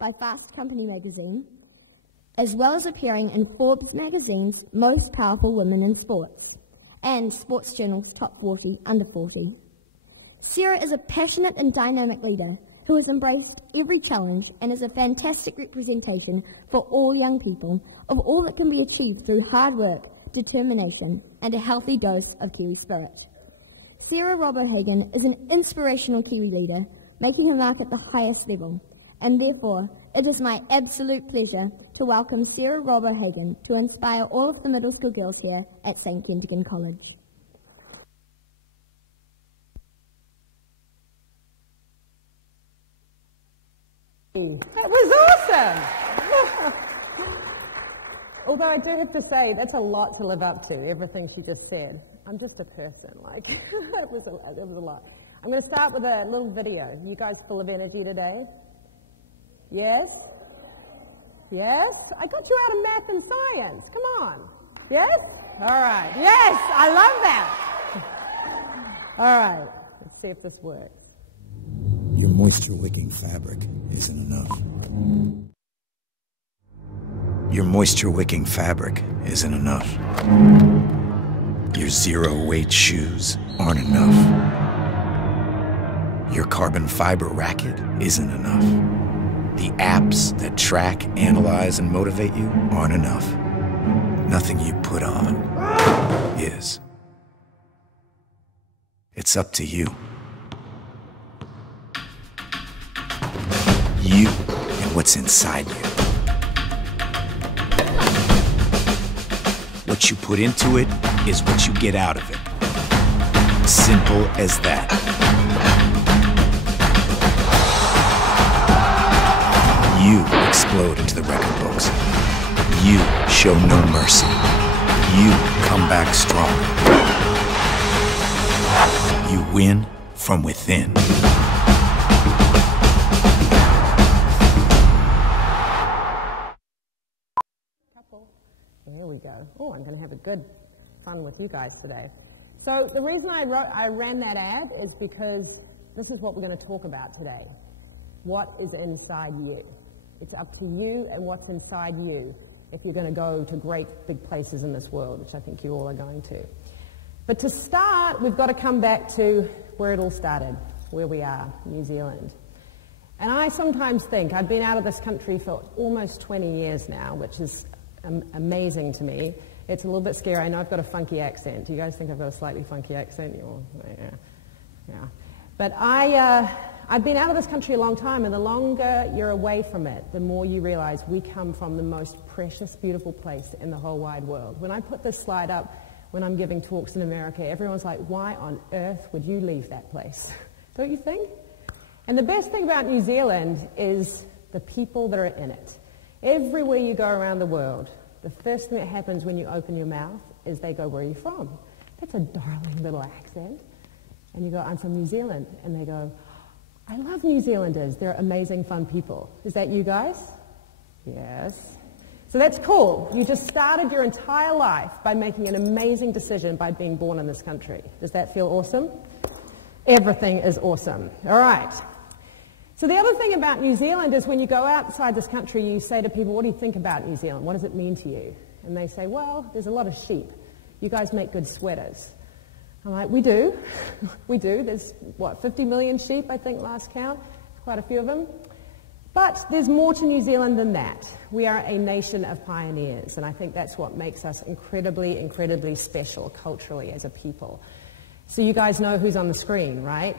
by Fast Company magazine, as well as appearing in Forbes magazine's Most Powerful Women in Sports and Sports Journal's Top 40 Under 40. Sarah is a passionate and dynamic leader who has embraced every challenge and is a fantastic representation for all young people of all that can be achieved through hard work, determination, and a healthy dose of Kiwi spirit. Sarah Robb OHagan is an inspirational Kiwi leader, making her mark at the highest level, and therefore it is my absolute pleasure to welcome Sarah Robb OHagan to inspire all of the middle school girls here at St Kentigern College. That was awesome! Although I do have to say, that's a lot to live up to, everything she just said. I'm just a person, like, it was a lot. I'm going to start with a little video. You guys full of energy today? Yes? Yes? I got you out of math and science, come on. Yes? All right. Yes, I love that. All right, let's see if this works. Your moisture-wicking fabric isn't enough. Your moisture-wicking fabric isn't enough. Your zero-weight shoes aren't enough. Your carbon fiber racket isn't enough. The apps that track, analyze, and motivate you aren't enough. Nothing you put on is. It's up to you. You and what's inside you. What you put into it is what you get out of it. Simple as that. You explode into the record books. You show no mercy. You come back strong. You win from within. There we go. Oh, I'm going to have a good fun with you guys today. So the reason I ran that ad is because this is what we're going to talk about today. What is inside you? It's up to you and what's inside you if you're going to go to great big places in this world, which I think you all are going to. But to start, we've got to come back to where it all started, where we are, New Zealand. And I sometimes think, I've been out of this country for almost 20 years now, which is amazing to me. It's a little bit scary. I know I've got a funky accent. Do you guys think I've got a slightly funky accent? Yeah. But I've been out of this country a long time, and the longer you're away from it, the more you realize we come from the most precious, beautiful place in the whole wide world. When I put this slide up, when I'm giving talks in America, everyone's like, why on earth would you leave that place? Don't you think? And the best thing about New Zealand is the people that are in it. Everywhere you go around the world, the first thing that happens when you open your mouth is they go, where are you from? That's a darling little accent. And you go, I'm from New Zealand. And they go, I love New Zealanders. They're amazing, fun people. Is that you guys? Yes. So that's cool. You just started your entire life by making an amazing decision by being born in this country. Does that feel awesome? Everything is awesome. All right. So the other thing about New Zealand is when you go outside this country, you say to people, what do you think about New Zealand? What does it mean to you? And they say, well, there's a lot of sheep. You guys make good sweaters. I'm like, we do. We do. There's, 50 million sheep, I think, last count. Quite a few of them. But there's more to New Zealand than that. We are a nation of pioneers, and I think that's what makes us incredibly, incredibly special culturally as a people. So you guys know who's on the screen, right?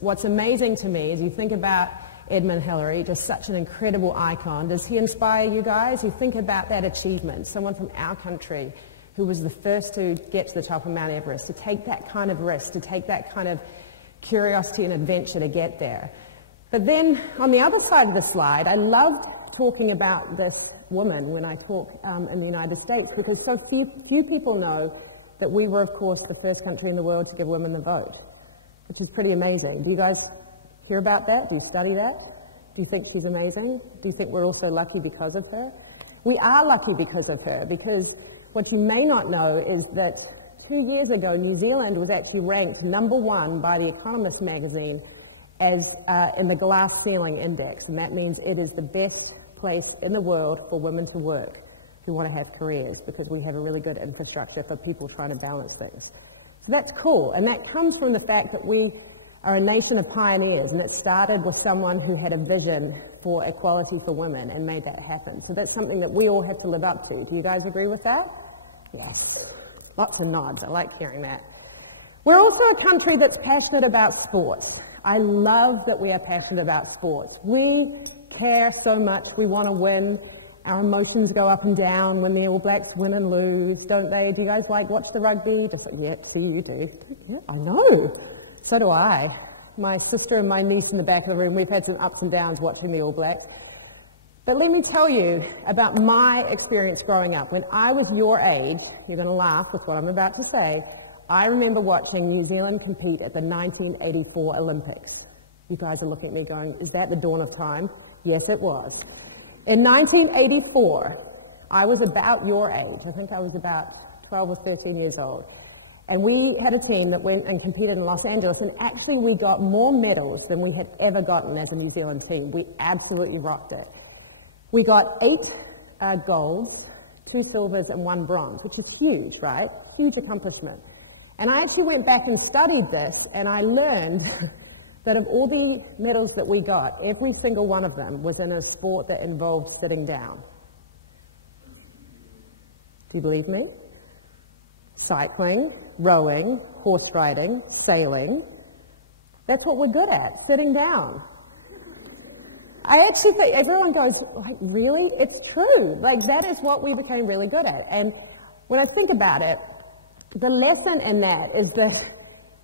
What's amazing to me is you think about Edmund Hillary, just such an incredible icon. Does he inspire you guys? You think about that achievement, someone from our country who was the first to get to the top of Mount Everest, to take that kind of risk, to take that kind of curiosity and adventure to get there. But then on the other side of the slide, I love talking about this woman when I talk in the United States, because so few people know that we were, of course, the first country in the world to give women the vote, which is pretty amazing. Do you guys hear about that? Do you study that? Do you think she's amazing? Do you think we're also lucky because of her? We are lucky because of her, because what you may not know is that 2 years ago, New Zealand was actually ranked #1 by the Equinox magazine as in the glass ceiling index, and that means it is the best place in the world for women to work who want to have careers, because we have a really good infrastructure for people trying to balance things. So that's cool, and that comes from the fact that we are a nation of pioneers, and it started with someone who had a vision for equality for women and made that happen. So that's something that we all have to live up to. Do you guys agree with that? Yes. Lots of nods. I like hearing that. We're also a country that's passionate about sports. I love that we are passionate about sports. We care so much. We want to win. Our emotions go up and down when the All Blacks win and lose, don't they? Do you guys watch the rugby? Just, yeah, you do. Yeah, I know. So do I. My sister and my niece in the back of the room, we've had some ups and downs watching the All Blacks. But let me tell you about my experience growing up. When I was your age, you're going to laugh with what I'm about to say, I remember watching New Zealand compete at the 1984 Olympics. You guys are looking at me going, is that the dawn of time? Yes, it was. In 1984, I was about your age. I think I was about 12 or 13 years old. And we had a team that went and competed in Los Angeles, and actually we got more medals than we had ever gotten as a New Zealand team. We absolutely rocked it. We got 8 golds, 2 silvers, and 1 bronze, which is huge, right? Huge accomplishment. And I actually went back and studied this, and I learned that of all the medals that we got, every single one of them was in a sport that involved sitting down. Do you believe me? Cycling, rowing, horse riding, sailing. That's what we're good at, sitting down. I actually think everyone goes, like, really? It's true. Like, that is what we became really good at. And when I think about it, the lesson in that is that,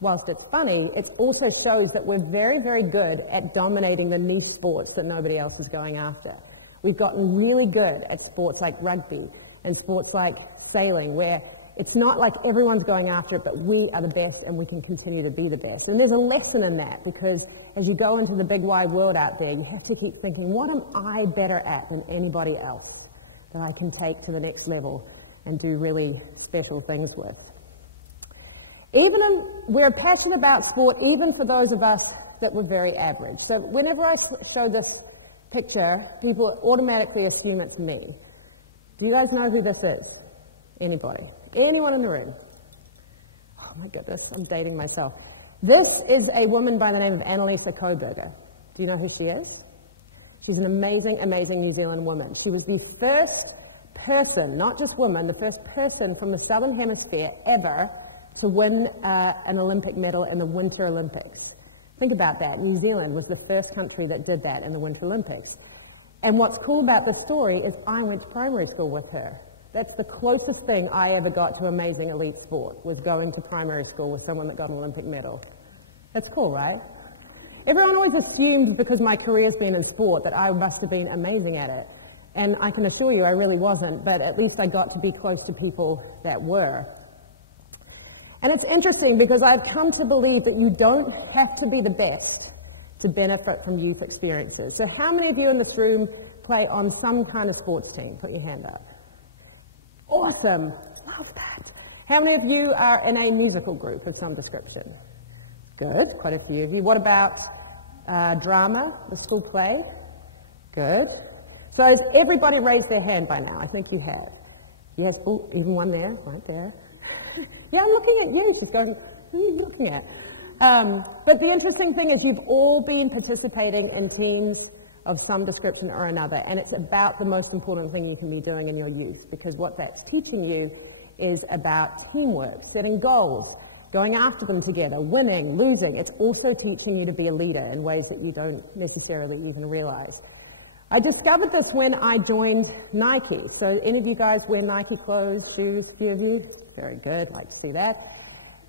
whilst it's funny, it also shows that we're very, very good at dominating the niche sports that nobody else is going after. We've gotten really good at sports like rugby and sports like sailing, where it's not like everyone's going after it, but we are the best and we can continue to be the best. And there's a lesson in that, because as you go into the big wide world out there, you have to keep thinking, what am I better at than anybody else that I can take to the next level and do really special things with? We're passionate about sport even for those of us that were very average. So whenever I show this picture, people automatically assume it's me. Do you guys know who this is? Anybody? Anyone in the room? Oh my goodness, I'm dating myself. This is a woman by the name of Annalisa Coburger. Do you know who she is? She's an amazing, amazing New Zealand woman. She was the first person, not just woman, the first person from the Southern Hemisphere ever to win an Olympic medal in the Winter Olympics. Think about that. New Zealand was the first country that did that in the Winter Olympics. And what's cool about this story is I went to primary school with her. That's the closest thing I ever got to amazing elite sport, was going to primary school with someone that got an Olympic medal. That's cool, right? Everyone always assumes, because my career's been in sport, that I must have been amazing at it. And I can assure you I really wasn't, but at least I got to be close to people that were. And it's interesting, because I've come to believe that you don't have to be the best to benefit from youth experiences. So how many of you in this room play on some kind of sports team? Put your hand up. Awesome. Love that. How many of you are in a musical group of some description? Good. Quite a few of you. What about drama, the school play? Good. So has everybody raised their hand by now? I think you have. Yes. Oh, even one there, right there. Yeah, I'm looking at you. She's going, who are you looking at? But the interesting thing is you've all been participating in teams of some description or another, and it's about the most important thing you can be doing in your youth, because what that's teaching you is about teamwork, setting goals, going after them together, winning, losing. It's also teaching you to be a leader in ways that you don't necessarily even realize. I discovered this when I joined Nike. So any of you guys wear Nike clothes, shoes? A few of you? Very good, like to see that.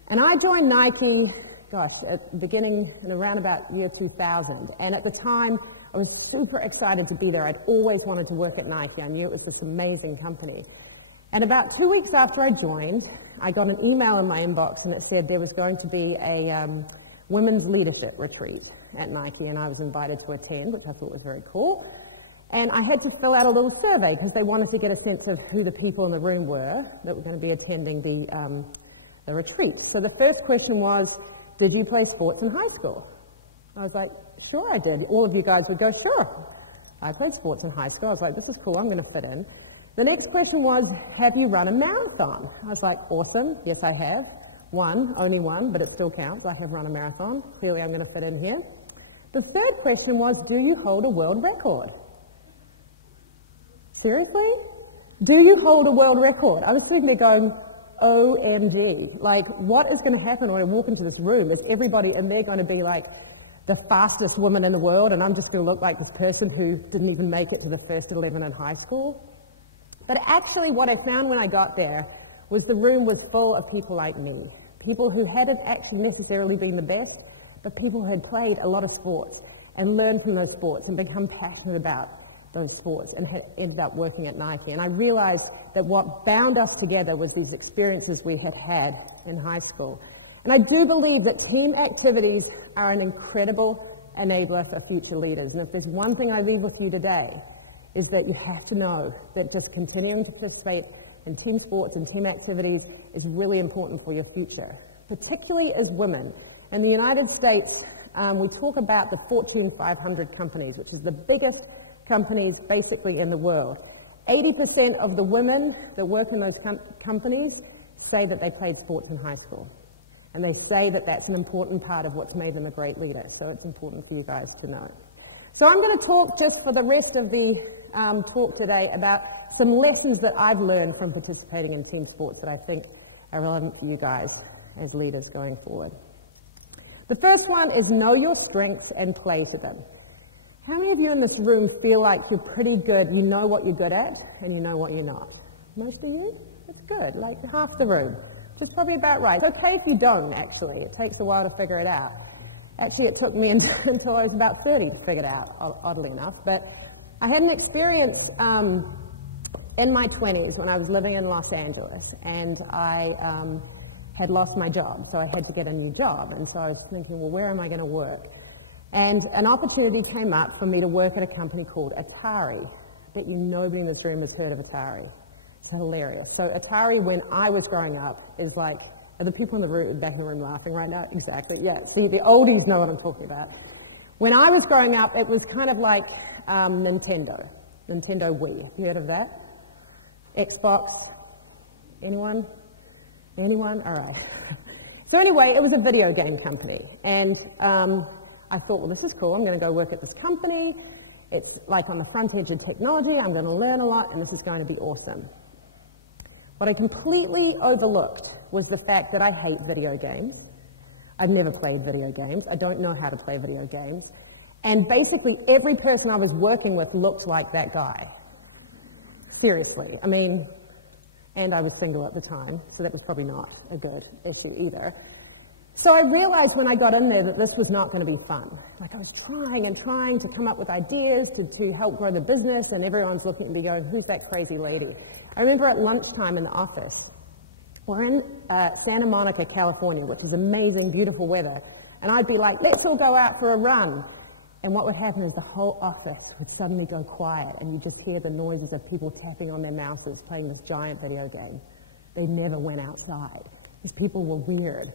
And I joined Nike, gosh, at the beginning and around about year 2000. And at the time, I was super excited to be there. I'd always wanted to work at Nike. I knew it was this amazing company. And about 2 weeks after I joined, I got an email in my inbox, and it said there was going to be a women's leadership retreat at Nike, and I was invited to attend, which I thought was very cool. And I had to fill out a little survey because they wanted to get a sense of who the people in the room were that were going to be attending the retreat. So the first question was, did you play sports in high school? I was like, sure I did. All of you guys would go, sure. I played sports in high school. I was like, this is cool, I'm going to fit in. The next question was, have you run a marathon? I was like, awesome, yes I have. Only one, but it still counts. I have run a marathon. Clearly I'm going to fit in here. The third question was, do you hold a world record? Seriously? Do you hold a world record? I was sitting there going, OMG. Like, what is going to happen when I walk into this room? Is everybody in there going to be like the fastest woman in the world, and I'm just going to look like this person who didn't even make it to the first 11 in high school? But actually what I found when I got there was the room was full of people like me. People who hadn't actually necessarily been the best, but people who had played a lot of sports and learned from those sports and become passionate about those sports and had ended up working at Nike. And I realized that what bound us together was these experiences we had had in high school. And I do believe that team activities are an incredible enabler for future leaders. And if there's one thing I leave with you today, is that you have to know that just continuing to participate in team sports and team activities is really important for your future, particularly as women. In the United States, we talk about the Fortune 500 companies, which is the biggest companies basically in the world. 80% of the women that work in those companies say that they played sports in high school. And they say that that's an important part of what's made them a great leader. So it's important for you guys to know. So I'm going to talk just for the rest of the talk today about some lessons that I've learned from participating in team sports that I think are relevant for you guys as leaders going forward. The first one is know your strengths and play to them. How many of you in this room feel like you're pretty good, you know what you're good at, and you know what you're not? Most of you? That's good, like half the room. Which is probably about right. It's okay if you don't, actually. It takes a while to figure it out. Actually, it took me until I was about 30 to figure it out, oddly enough. But I had an experience in my 20s when I was living in Los Angeles, and I had lost my job, so I had to get a new job. And so I was thinking, well, where am I going to work? And an opportunity came up for me to work at a company called Atari. I bet you nobody in this room has heard of Atari. It's hilarious. So Atari, when I was growing up, is like, are the people in the room, back in the room laughing right now? Exactly, yeah. See, the oldies know what I'm talking about. When I was growing up, it was kind of like Nintendo Wii. Have you heard of that? Xbox? Anyone? Anyone? All right. So anyway, it was a video game company. And I thought, well, this is cool. I'm going to go work at this company. It's like on the front edge of technology. I'm going to learn a lot, and this is going to be awesome. What I completely overlooked was the fact that I hate video games. I've never played video games. I don't know how to play video games. And basically every person I was working with looked like that guy. Seriously. I mean, and I was single at the time, so that was probably not a good issue either. So I realized when I got in there that this was not going to be fun. Like I was trying and trying to come up with ideas to help grow the business, and everyone's looking at me going, who's that crazy lady? I remember at lunchtime in the office, we're in Santa Monica, California, which is amazing, beautiful weather, and I'd be like, let's all go out for a run. And what would happen is the whole office would suddenly go quiet, and you just hear the noises of people tapping on their mouses, playing this giant video game. They never went outside, because people were weird.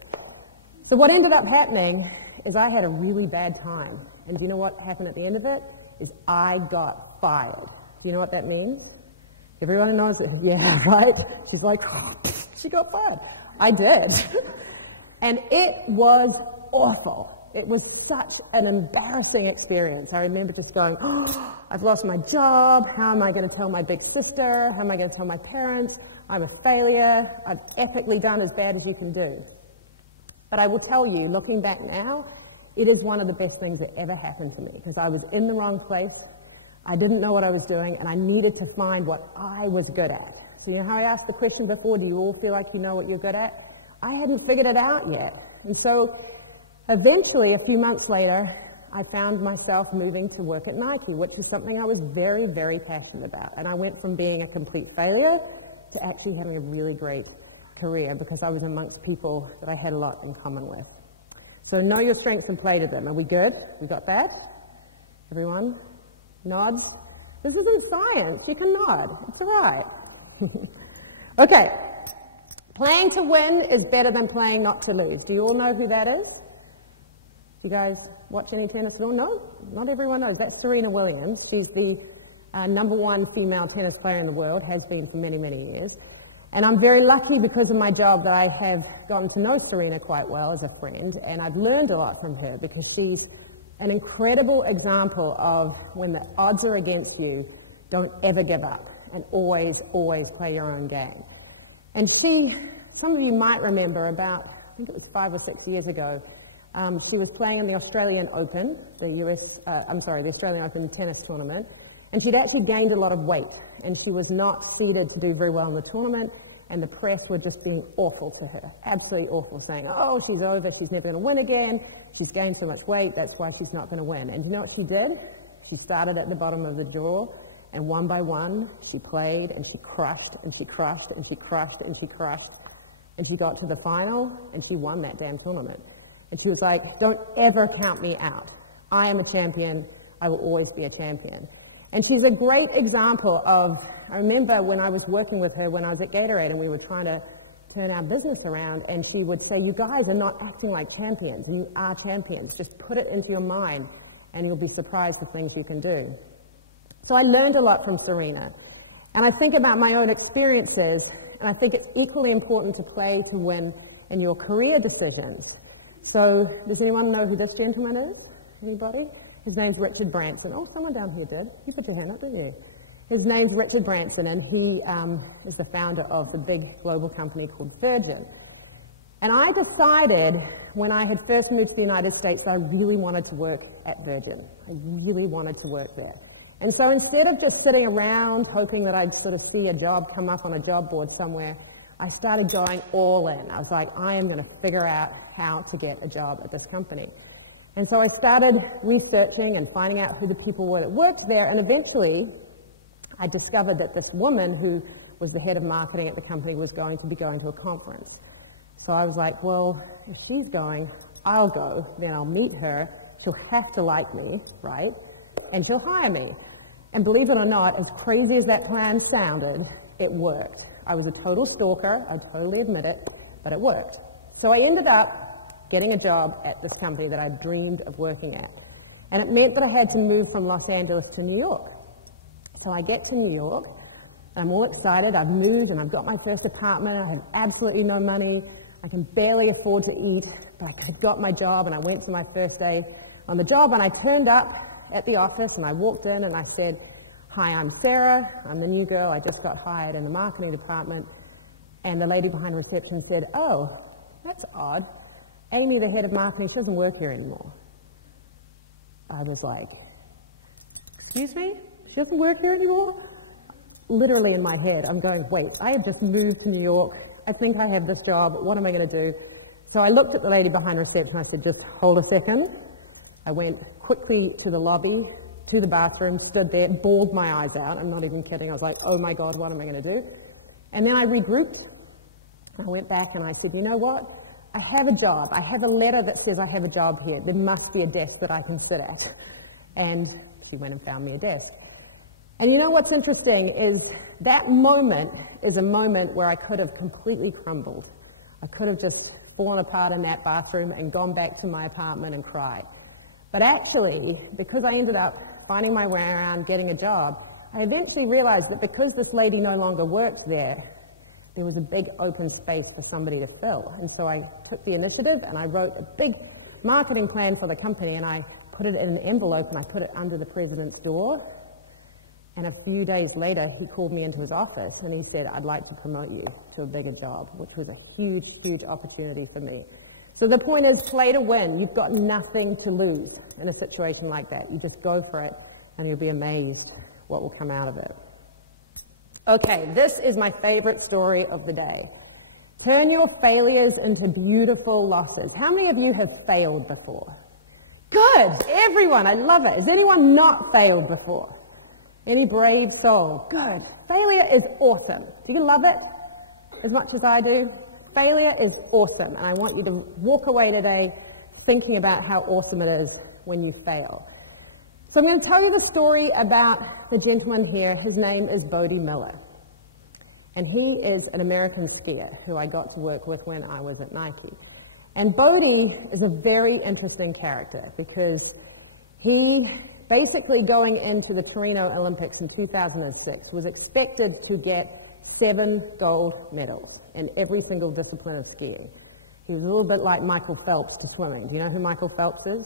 So what ended up happening is I had a really bad time. And do you know what happened at the end of it? Is I got fired. Do you know what that means? Everyone knows it. Yeah, right? She's like, oh, she got fired. I did. And it was awful. It was such an embarrassing experience. I remember just going, oh, I've lost my job. How am I going to tell my big sister? How am I going to tell my parents? I'm a failure. I've ethically done as bad as you can do. But I will tell you, looking back now, it is one of the best things that ever happened to me, because I was in the wrong place, I didn't know what I was doing, and I needed to find what I was good at. So you know how I asked the question before, do you all feel like you know what you're good at? I hadn't figured it out yet. And so eventually, a few months later, I found myself moving to work at Nike, which is something I was very, very passionate about. And I went from being a complete failure to actually having a really great career, because I was amongst people that I had a lot in common with. So know your strengths and play to them. Are we good? We got that? Everyone? Nods? This isn't science. You can nod. It's all right. Okay. Playing to win is better than playing not to lose. Do you all know who that is? You guys watch any tennis at all? No? Not everyone knows. That's Serena Williams. She's the #1 female tennis player in the world, has been for many, many years. And I'm very lucky because of my job that I have gotten to know Serena quite well as a friend, and I've learned a lot from her because she's an incredible example of when the odds are against you, don't ever give up and always, always play your own game. And some of you might remember about, I think it was 5 or 6 years ago, she was playing in the Australian Open, the Australian Open tennis tournament, and she'd actually gained a lot of weight, and she was not seeded to do very well in the tournament, and the press were just being awful to her, absolutely awful, saying, oh, she's over, she's never going to win again, she's gained so much weight, that's why she's not going to win. And you know what she did? She started at the bottom of the draw, and one by one, she played, and she crushed, and she crushed, and she crushed, and she crushed, and she got to the final, and she won that damn tournament. And she was like, don't ever count me out. I am a champion. I will always be a champion. And she's a great example of, I remember when I was working with her when I was at Gatorade and we were trying to turn our business around, and she would say, you guys are not acting like champions, and you are champions. Just put it into your mind, and you'll be surprised the things you can do. So I learned a lot from Serena. And I think about my own experiences, and I think it's equally important to play to win in your career decisions. So does anyone know who this gentleman is? Anybody? His name's Richard Branson. Oh, someone down here did. You put your hand up, didn't you? His name's Richard Branson, and he is the founder of the big global company called Virgin. And I decided when I had first moved to the United States I really wanted to work at Virgin. I really wanted to work there. And so instead of just sitting around hoping that I'd sort of see a job come up on a job board somewhere, I started going all in. I was like, I am going to figure out how to get a job at this company. And so I started researching and finding out who the people were that worked there, and eventually I discovered that this woman who was the head of marketing at the company was going to be going to a conference. So I was like, well, if she's going, I'll go, then I'll meet her, she'll have to like me, right? And she'll hire me. And believe it or not, as crazy as that plan sounded, it worked. I was a total stalker, I totally admit it, but it worked. So I ended up getting a job at this company that I dreamed of working at. And it meant that I had to move from Los Angeles to New York. So I get to New York, I'm all excited, I've moved and I've got my first apartment, I have absolutely no money, I can barely afford to eat, but I got my job and I went to my first day on the job, and I turned up at the office and I walked in and I said, hi, I'm Sarah, I'm the new girl, I just got hired in the marketing department. And the lady behind reception said, oh, that's odd. Amy, the head of marketing, she doesn't work here anymore. I was like, excuse me? She doesn't work here anymore? Literally in my head, I'm going, wait, I have just moved to New York. I think I have this job. What am I going to do? So I looked at the lady behind reception. I said, just hold a second. I went quickly to the lobby, to the bathroom, stood there, bawled my eyes out. I'm not even kidding. I was like, oh my God, what am I going to do? And then I regrouped. I went back and I said, you know what? I have a job. I have a letter that says I have a job here. There must be a desk that I can sit at. And she went and found me a desk. And you know what's interesting is that moment is a moment where I could have completely crumbled. I could have just fallen apart in that bathroom and gone back to my apartment and cried. But actually, because I ended up finding my way around, getting a job, I eventually realized that because this lady no longer worked there, there was a big open space for somebody to fill. And so I took the initiative and I wrote a big marketing plan for the company, and I put it in an envelope and I put it under the president's door. And a few days later, he called me into his office and he said, I'd like to promote you to a bigger job, which was a huge, huge opportunity for me. So the point is, play to win. You've got nothing to lose in a situation like that. You just go for it and you'll be amazed what will come out of it. Okay, this is my favorite story of the day. Turn your failures into beautiful losses. How many of you have failed before? Good, everyone, I love it. Has anyone not failed before? Any brave soul? Good. Failure is awesome. Do you love it as much as I do? Failure is awesome, and I want you to walk away today thinking about how awesome it is when you fail. So I'm going to tell you the story about the gentleman here. His name is Bodie Miller, and he is an American skier who I got to work with when I was at Nike. And Bodhi is a very interesting character because he basically going into the Torino Olympics in 2006 was expected to get 7 gold medals in every single discipline of skiing. He was a little bit like Michael Phelps to swimming. Do you know who Michael Phelps is?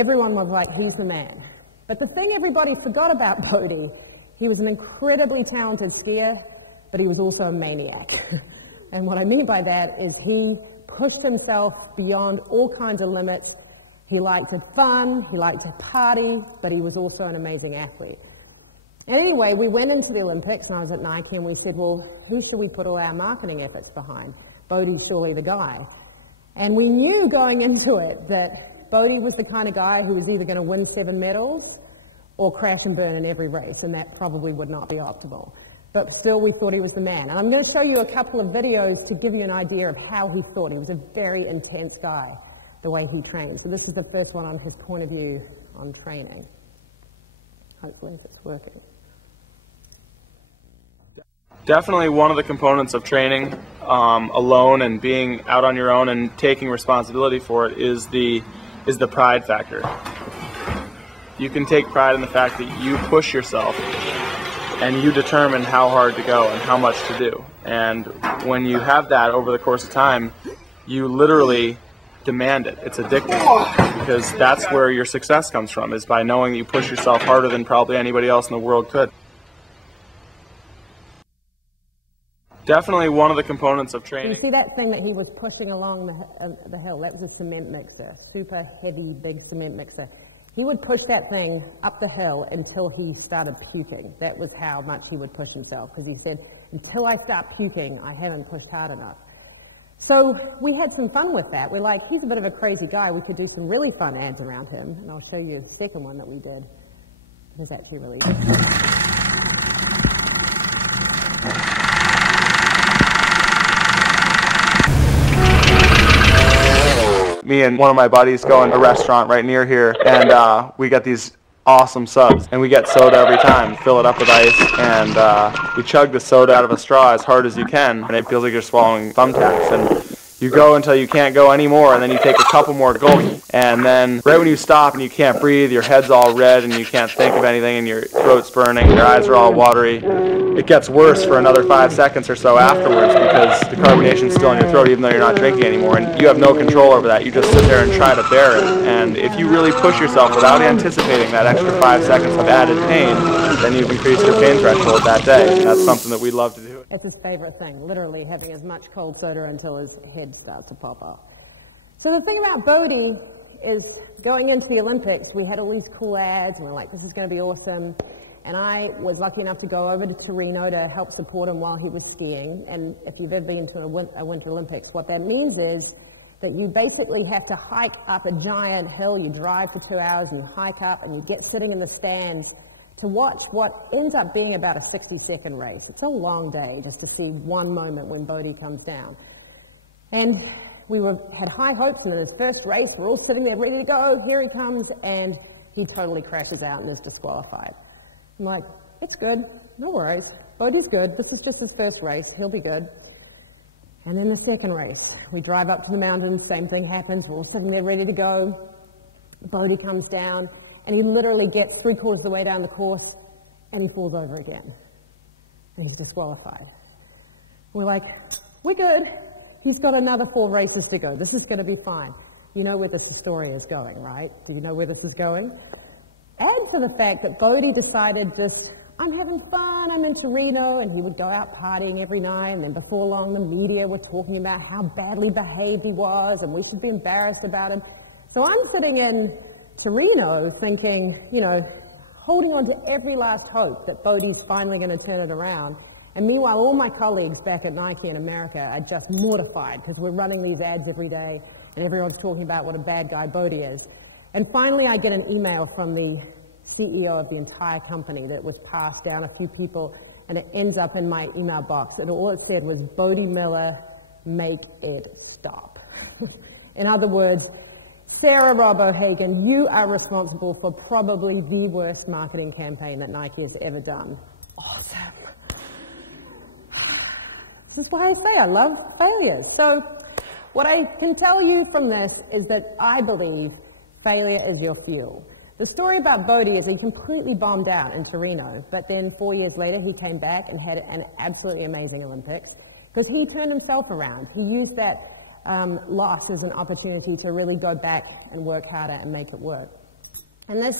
Everyone was like, he's the man. But the thing everybody forgot about Bodhi, he was an incredibly talented skier, but he was also a maniac. And what I mean by that is he pushed himself beyond all kinds of limits. He liked fun, he liked to party, but he was also an amazing athlete. And anyway, we went into the Olympics, and I was at Nike, and we said, well, who should we put all our marketing efforts behind? Bodhi's surely the guy. And we knew going into it that Bodhi was the kind of guy who was either going to win 7 medals or crash and burn in every race, and that probably would not be optimal. But still, we thought he was the man. And I'm going to show you a couple of videos to give you an idea of how he thought. He was a very intense guy, the way he trained. So this is the first one on his point of view on training. Hopefully it's working. Definitely one of the components of training alone and being out on your own and taking responsibility for it is the pride factor. You can take pride in the fact that you push yourself and you determine how hard to go and how much to do. And when you have that over the course of time, you literally demand it. It's addictive because that's where your success comes from, is by knowing that you push yourself harder than probably anybody else in the world could. Definitely one of the components of training. You see that thing that he was pushing along the hill? That was a cement mixer, super heavy, big cement mixer. He would push that thing up the hill until he started puking. That was how much he would push himself, because he said, until I start puking, I haven't pushed hard enough. So we had some fun with that. We're like, he's a bit of a crazy guy. We could do some really fun ads around him. And I'll show you a second one that we did. It was actually really good. Me and one of my buddies go in a restaurant right near here, and we get these awesome subs, and we get soda every time, fill it up with ice, and we chug the soda out of a straw as hard as you can, and it feels like you're swallowing thumbtacks, and you go until you can't go anymore, and then you take a couple more gulps, and then right when you stop and you can't breathe, your head's all red and you can't think of anything, and your throat's burning, your eyes are all watery. It gets worse for another 5 seconds or so afterwards because the carbonation's still in your throat even though you're not drinking anymore, and you have no control over that. You just sit there and try to bear it, and if you really push yourself without anticipating that extra 5 seconds of added pain, then you've increased your pain threshold that day. That's something that we love to do. It's his favorite thing, literally having as much cold soda until his head starts to pop off. So the thing about Bodhi is going into the Olympics, we had all these cool ads, and we're like, this is going to be awesome. And I was lucky enough to go over to Torino to help support him while he was skiing. And if you've ever been to a Winter Olympics, what that means is that you basically have to hike up a giant hill. You drive for 2 hours and you hike up and you get sitting in the stands to watch what ends up being about a 60-second race. It's a long day just to see one moment when Bodhi comes down. And we had high hopes in his first race. We're all sitting there ready to go. Here he comes, and he totally crashes out and is disqualified. I'm like, it's good, no worries. Bodhi's good, this is just his first race, he'll be good. And then the second race, we drive up to the mountains, same thing happens, we're all sitting there ready to go. Bodhi comes down, and he literally gets 3/4 of the way down the course, and he falls over again. And he's disqualified. We're like, we're good. He's got another 4 races to go. This is going to be fine. You know where this story is going, right? Do you know where this is going? Add to the fact that Bodhi decided just, I'm having fun, I'm in Torino, and he would go out partying every night, and then before long the media were talking about how badly behaved he was, and we should be embarrassed about him. So I'm sitting in Torino thinking, you know, holding on to every last hope that Bodhi's finally going to turn it around. And meanwhile, all my colleagues back at Nike in America are just mortified because we're running these ads every day, and everyone's talking about what a bad guy Bodhi is. And finally, I get an email from the CEO of the entire company that was passed down a few people, and it ends up in my email box. And all it said was, Bodhi Miller, make it stop. In other words, Sarah Robb OHagan, you are responsible for probably the worst marketing campaign that Nike has ever done. Awesome. This is why I say I love failures. So What I can tell you from this is that I believe failure is your fuel. The story about Bodie is he completely bombed out in Torino, but then 4 years later he came back and had an absolutely amazing Olympics because he turned himself around. He used that loss as an opportunity to really go back and work harder and make it work. And this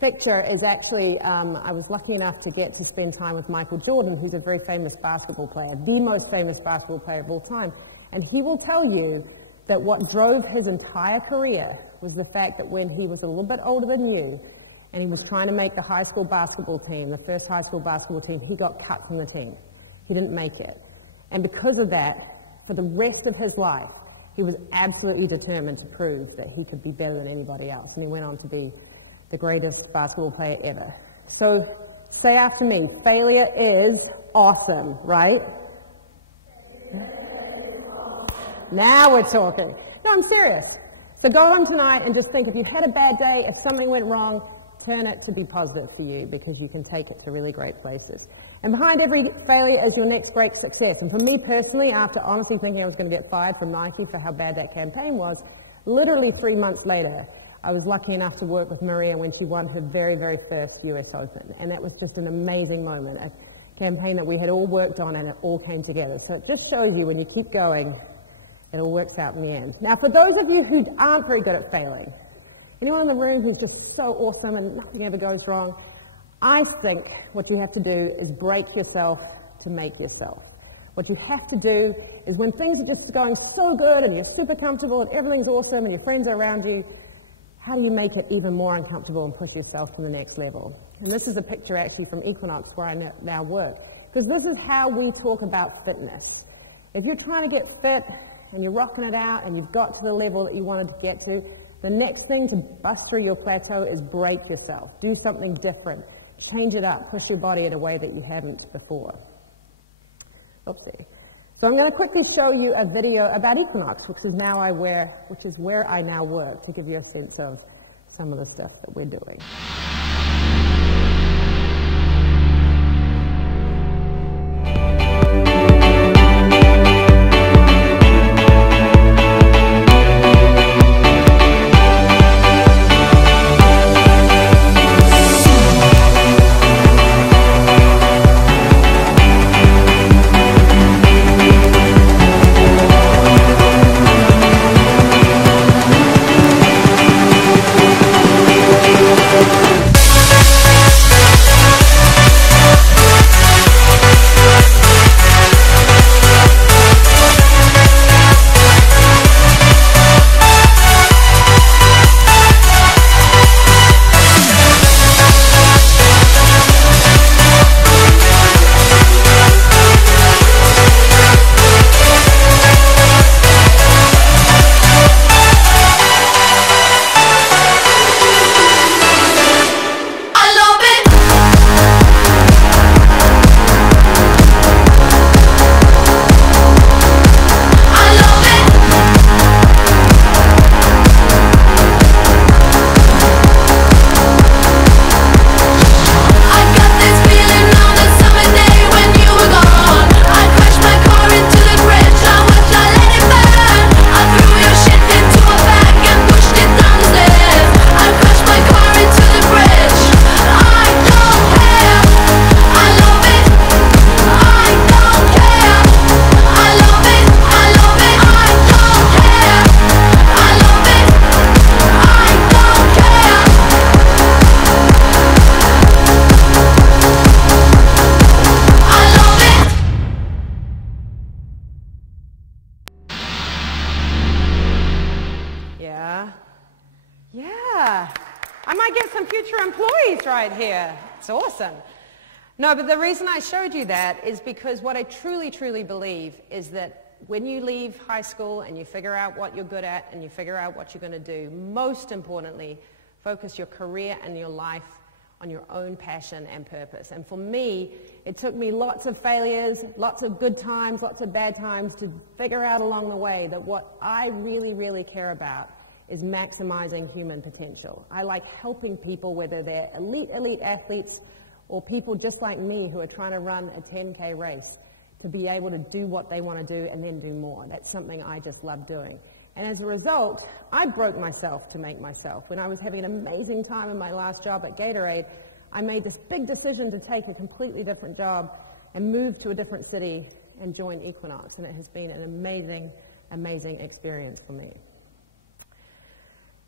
picture is actually, I was lucky enough to get to spend time with Michael Jordan, who's a very famous basketball player, the most famous basketball player of all time. And he will tell you that what drove his entire career was the fact that when he was a little bit older than you, and he was trying to make the high school basketball team, the first high school basketball team, he got cut from the team. He didn't make it. And because of that, for the rest of his life, he was absolutely determined to prove that he could be better than anybody else. And he went on to be the greatest basketball player ever. So say after me, failure is awesome, right? Now we're talking. No, I'm serious. So go home tonight and just think, if you had a bad day, if something went wrong, turn it to be positive for you, because you can take it to really great places. And behind every failure is your next great success. And for me personally, after honestly thinking I was going to get fired from Nike for how bad that campaign was, literally 3 months later, I was lucky enough to work with Maria when she won her very, very first US Open. And that was just an amazing moment, a campaign that we had all worked on and it all came together. So it just shows you when you keep going, it all works out in the end. Now, for those of you who aren't very good at failing, anyone in the room who's just so awesome and nothing ever goes wrong, I think what you have to do is break yourself to make yourself. What you have to do is when things are just going so good and you're super comfortable and everything's awesome and your friends are around you, how do you make it even more uncomfortable and push yourself to the next level? And this is a picture actually from Equinox where I now work, because this is how we talk about fitness. If you're trying to get fit and you're rocking it out and you've got to the level that you wanted to get to, the next thing to bust through your plateau is break yourself. Do something different. Change it up. Push your body in a way that you hadn't before. Oopsie. So I'm going to quickly show you a video about Equinox, which is where I now work, to give you a sense of some of the stuff that we're doing. Right here. It's awesome. No, but the reason I showed you that is because what I truly, truly believe is that when you leave high school and you figure out what you're good at and you figure out what you're going to do, most importantly, focus your career and your life on your own passion and purpose. And for me, it took me lots of failures, lots of good times, lots of bad times to figure out along the way that what I really, really care about is maximizing human potential. I like helping people, whether they're elite athletes or people just like me who are trying to run a 10K race, to be able to do what they want to do and then do more. That's something I just love doing. And as a result, I broke myself to make myself. When I was having an amazing time in my last job at Gatorade, I made this big decision to take a completely different job and move to a different city and join Equinox. And it has been an amazing, amazing experience for me.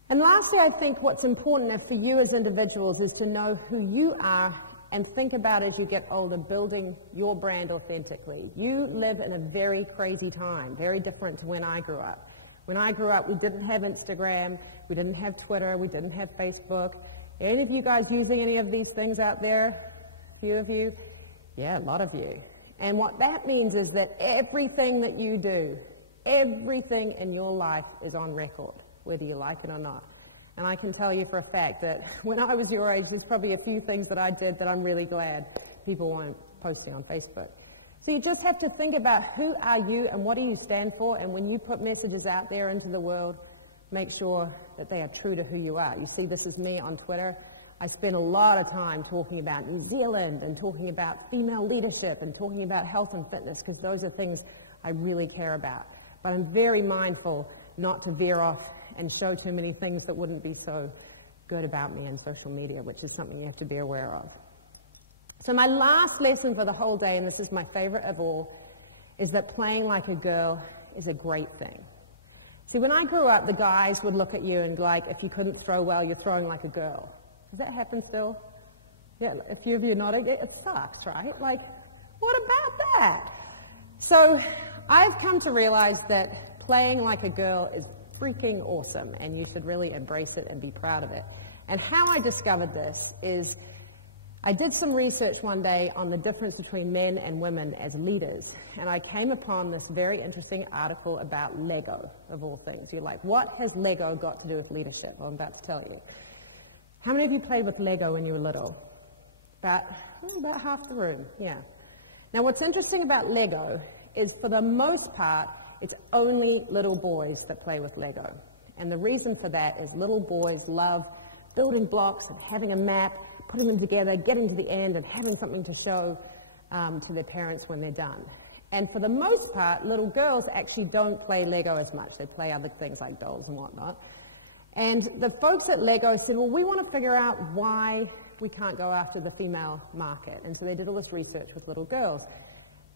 And lastly, I think what's important for you as individuals is to know who you are and think about as you get older, building your brand authentically. You live in a very crazy time, very different to when I grew up. When I grew up, we didn't have Instagram, we didn't have Twitter, we didn't have Facebook. Any of you guys using any of these things out there? A few of you? Yeah, a lot of you. And what that means is that everything that you do, everything in your life is on record, whether you like it or not. And I can tell you for a fact that when I was your age, there's probably a few things that I did that I'm really glad people weren't posting on Facebook. So you just have to think about who are you and what do you stand for, and when you put messages out there into the world, make sure that they are true to who you are. You see, this is me on Twitter. I spend a lot of time talking about New Zealand and talking about female leadership and talking about health and fitness, because those are things I really care about. But I'm very mindful not to veer off and show too many things that wouldn't be so good about me in social media, which is something you have to be aware of. So my last lesson for the whole day, and this is my favorite of all, is that playing like a girl is a great thing. See, when I grew up, the guys would look at you and like, if you couldn't throw well, you're throwing like a girl. Does that happen still? Yeah, a few of you nodding. It sucks, right? Like, what about that? So I've come to realize that playing like a girl is freaking awesome, and you should really embrace it and be proud of it. And how I discovered this is I did some research one day on the difference between men and women as leaders, and I came upon this very interesting article about Lego, of all things. You're like, what has Lego got to do with leadership? Well, I'm about to tell you. How many of you played with Lego when you were little? About half the room, yeah. Now, what's interesting about Lego is, for the most part, it's only little boys that play with Lego. And the reason for that is little boys love building blocks and having a map, putting them together, getting to the end, and having something to show to their parents when they're done. And for the most part, little girls actually don't play Lego as much. They play other things like dolls and whatnot. And the folks at Lego said, well, we want to figure out why we can't go after the female market. And so they did all this research with little girls.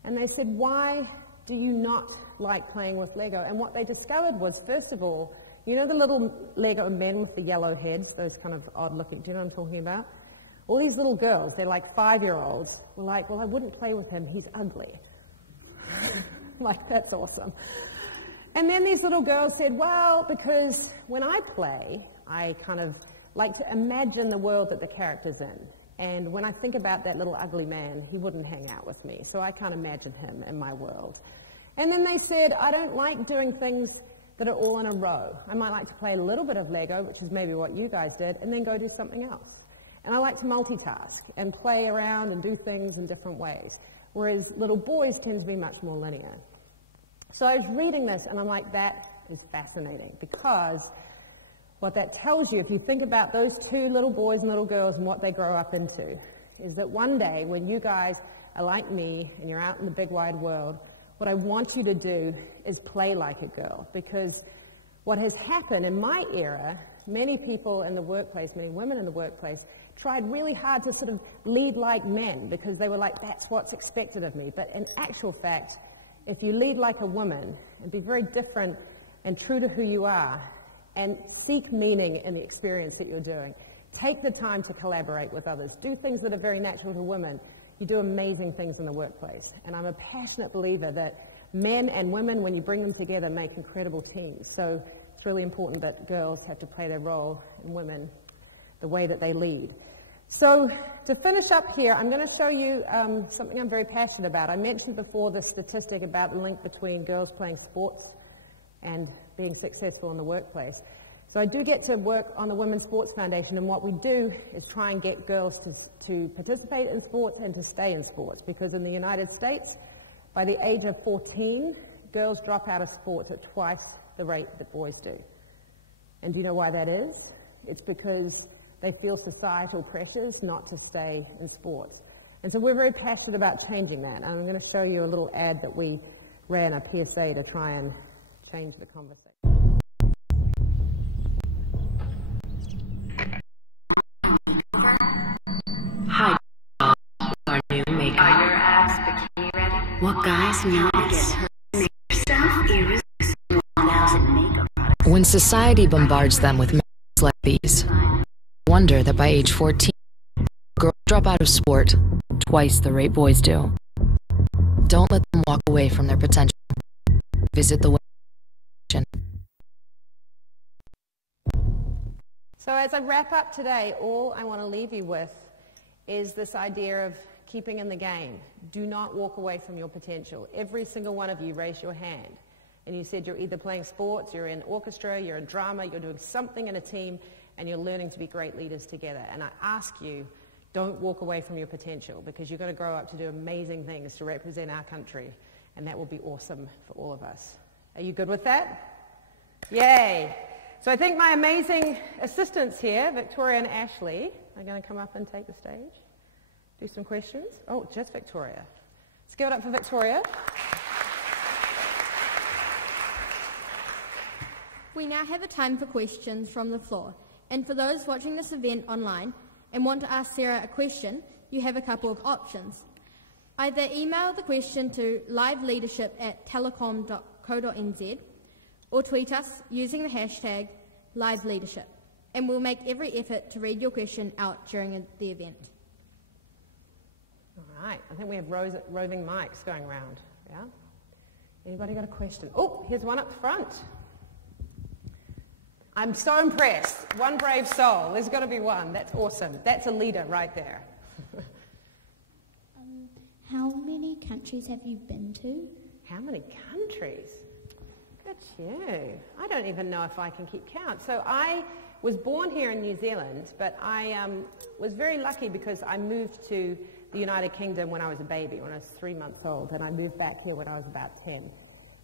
And they said, why do you not like playing with Lego? And what they discovered was, first of all, you know the little Lego men with the yellow heads, those kind of odd looking, do you know what I'm talking about? All these little girls, they're like 5-year-olds, were like, well, I wouldn't play with him, he's ugly. Like, that's awesome. And then these little girls said, well, because when I play, I kind of like to imagine the world that the character's in. And when I think about that little ugly man, he wouldn't hang out with me, so I can't imagine him in my world. And then they said, I don't like doing things that are all in a row. I might like to play a little bit of Lego, which is maybe what you guys did, and then go do something else. And I like to multitask and play around and do things in different ways, whereas little boys tend to be much more linear. So I was reading this, and I'm like, that is fascinating, because what that tells you, if you think about those two little boys and little girls and what they grow up into, is that one day when you guys are like me and you're out in the big wide world, what I want you to do is play like a girl. Because what has happened in my era, many people in the workplace, many women in the workplace, tried really hard to sort of lead like men, because they were like, that's what's expected of me. But in actual fact, if you lead like a woman and be very different and true to who you are, and seek meaning in the experience that you're doing, take the time to collaborate with others, do things that are very natural to women, you do amazing things in the workplace. And I'm a passionate believer that men and women, when you bring them together, make incredible teams. So it's really important that girls have to play their role, and women the way that they lead. So to finish up here, I'm going to show you something I'm very passionate about. I mentioned before the statistic about the link between girls playing sports and being successful in the workplace. So I do get to work on the Women's Sports Foundation, and what we do is try and get girls to participate in sports and to stay in sports, because in the United States, by the age of 14, girls drop out of sports at twice the rate that boys do. And do you know why that is? It's because they feel societal pressures not to stay in sports. And so we're very passionate about changing that. And I'm going to show you a little ad that we ran, a PSA, to try and change the conversation. Hi, our new makeup. Are your abs bikini ready? What guys notice? Make yourself irresistible 1,000 makeup products. When society bombards them with messages like these, wonder that by age 14, girls drop out of sport twice the rate boys do. Don't let them walk away from their potential. Visit the website. So as I wrap up today, all I want to leave you with is this idea of keeping in the game. Do not walk away from your potential. Every single one of you raised your hand. And you said you're either playing sports, you're in orchestra, you're in drama, you're doing something in a team, and you're learning to be great leaders together. And I ask you, don't walk away from your potential, because you're going to grow up to do amazing things to represent our country. And that will be awesome for all of us. Are you good with that? Yay! So I think my amazing assistants here, Victoria and Ashley, are going to come up and take the stage, do some questions. Oh, just Victoria. Let's give it up for Victoria. We now have a time for questions from the floor. And for those watching this event online and want to ask Sarah a question, you have a couple of options. Either email the question to liveleadership@telecom.co.nz or tweet us using the hashtag #LiveLeadership, and we'll make every effort to read your question out during the event. All right, I think we have roving mics going around. Yeah? Anybody got a question? Oh, here's one up front. I'm so impressed. One brave soul. There's got to be one. That's awesome. That's a leader right there. How many countries have you been to? How many countries? Good you. I don't even know if I can keep count. So I was born here in New Zealand, but I was very lucky because I moved to the United Kingdom when I was a baby, when I was 3 months old, and I moved back here when I was about 10.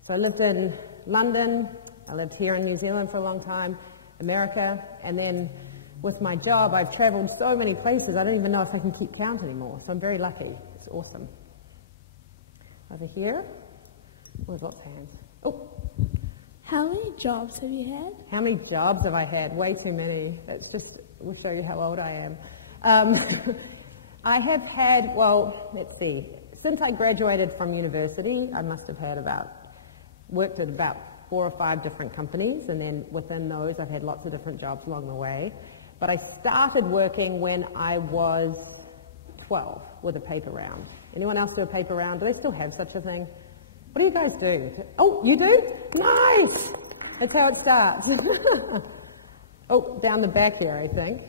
So I lived in London, I lived here in New Zealand for a long time, America, and then with my job I've traveled so many places I don't even know if I can keep count anymore, so I'm very lucky. It's awesome. Over here, there's lots of hands. Oh. How many jobs have you had? How many jobs have I had? Way too many. That's just, will show you how old I am. I have had, well, let's see, since I graduated from university, I must have had worked at about 4 or 5 different companies, and then within those I've had lots of different jobs along the way. But I started working when I was 12 with a paper round. Anyone else do a paper round? Do they still have such a thing? What do you guys do? Oh, you do? Nice! That's how it starts. Oh, down the back here, I think.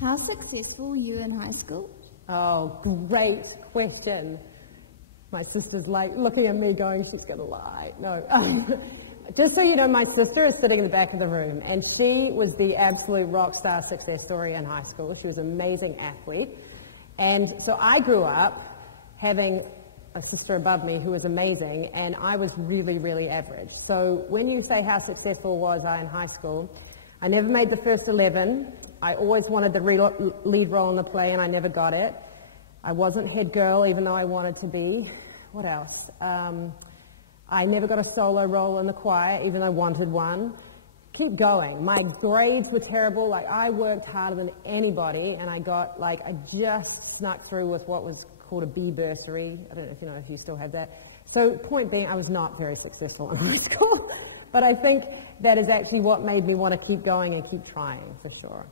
How successful were you in high school? Oh, great question. My sister's like looking at me going, she's going to lie. No. Just so you know, my sister is sitting in the back of the room, and she was the absolute rock star success story in high school. She was an amazing athlete. And so I grew up having a sister above me who was amazing, and I was really, really average. So when you say how successful was I in high school, I never made the first 11. I always wanted the lead role in the play, and I never got it. I wasn't head girl, even though I wanted to be. What else? I never got a solo role in the choir, even though I wanted one. Keep going. My grades were terrible. Like, I worked harder than anybody, and I just snuck through with what was called a B bursary. I don't know if you still have that. So point being, I was not very successful in high school. But I think that is actually what made me want to keep going and keep trying, for sure.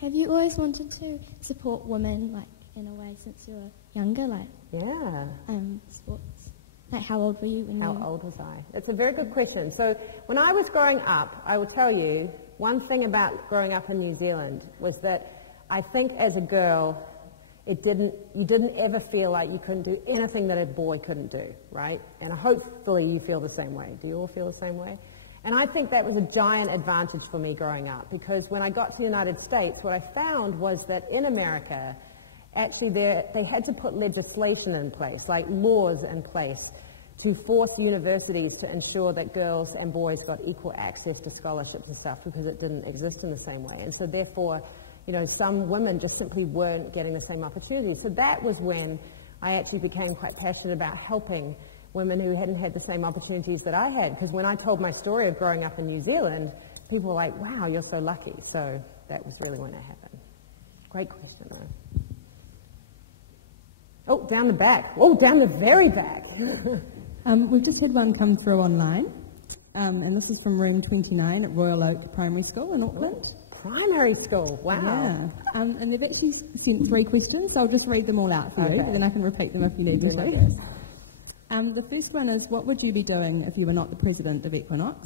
Have you always wanted to support women, like, in a way, since you were younger, like, yeah, sports? Like, how old were you when How old was I? It's a very good question. So when I was growing up, I will tell you, one thing about growing up in New Zealand was that I think as a girl, you didn't ever feel like you couldn't do anything that a boy couldn't do, right? And hopefully you feel the same way. Do you all feel the same way? And I think that was a giant advantage for me growing up, because when I got to the United States, what I found was that in America, actually they had to put legislation in place, like laws in place, to force universities to ensure that girls and boys got equal access to scholarships and stuff, because it didn't exist in the same way. And so therefore, you know, some women just simply weren't getting the same opportunities. So that was when I actually became quite passionate about helping women who hadn't had the same opportunities that I had. Because when I told my story of growing up in New Zealand, people were like, wow, you're so lucky. So that was really when it happened. Great question, though. Oh, down the back. Oh, down the very back. We've just had one come through online, and this is from room 29 at Royal Oak Primary School in Auckland. Primary school, wow. Yeah, and they've actually sent 3 questions, so I'll just read them all out for you, and then I can repeat them if you need me to. The first one is, what would you be doing if you were not the president of Equinox?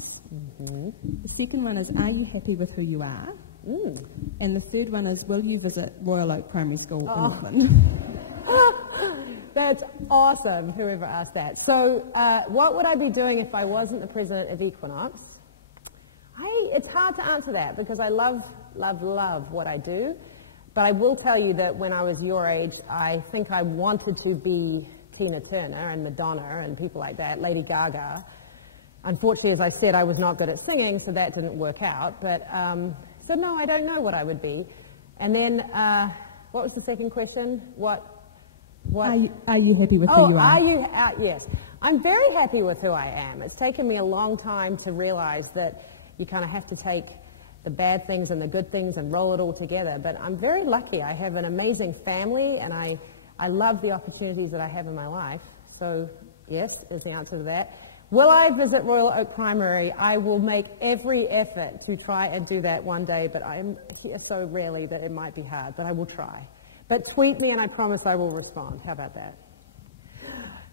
The second one is, are you happy with who you are? And the third one is, will you visit Royal Oak Primary School in Auckland? That's awesome, whoever asked that. So what would I be doing if I wasn't the president of Equinox? It's hard to answer that because I love what I do. But I will tell you that when I was your age, I think I wanted to be Tina Turner and Madonna and people like that, Lady Gaga. Unfortunately, as I said, I was not good at singing, so that didn't work out. But so no, I don't know what I would be. And then, what was the second question? What? Are you happy with who you are? Yes. I'm very happy with who I am. It's taken me a long time to realize that you kind of have to take the bad things and the good things and roll it all together. But I'm very lucky. I have an amazing family, and I love the opportunities that I have in my life. So, yes, is the answer to that. Will I visit Royal Oak Primary? I will make every effort to try and do that one day, but I'm here so rarely that it might be hard, but I will try. But tweet me, and I promise I will respond. How about that?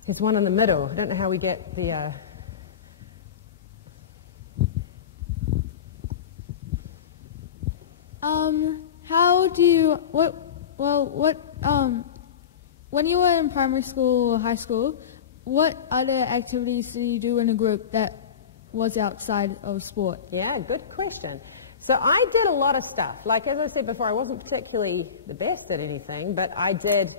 There's one in the middle. I don't know how we get the... How do you, when you were in primary school or high school, what other activities did you do in a group that was outside of sport? Yeah, good question. So I did a lot of stuff. Like, as I said before, I wasn't particularly the best at anything, but I did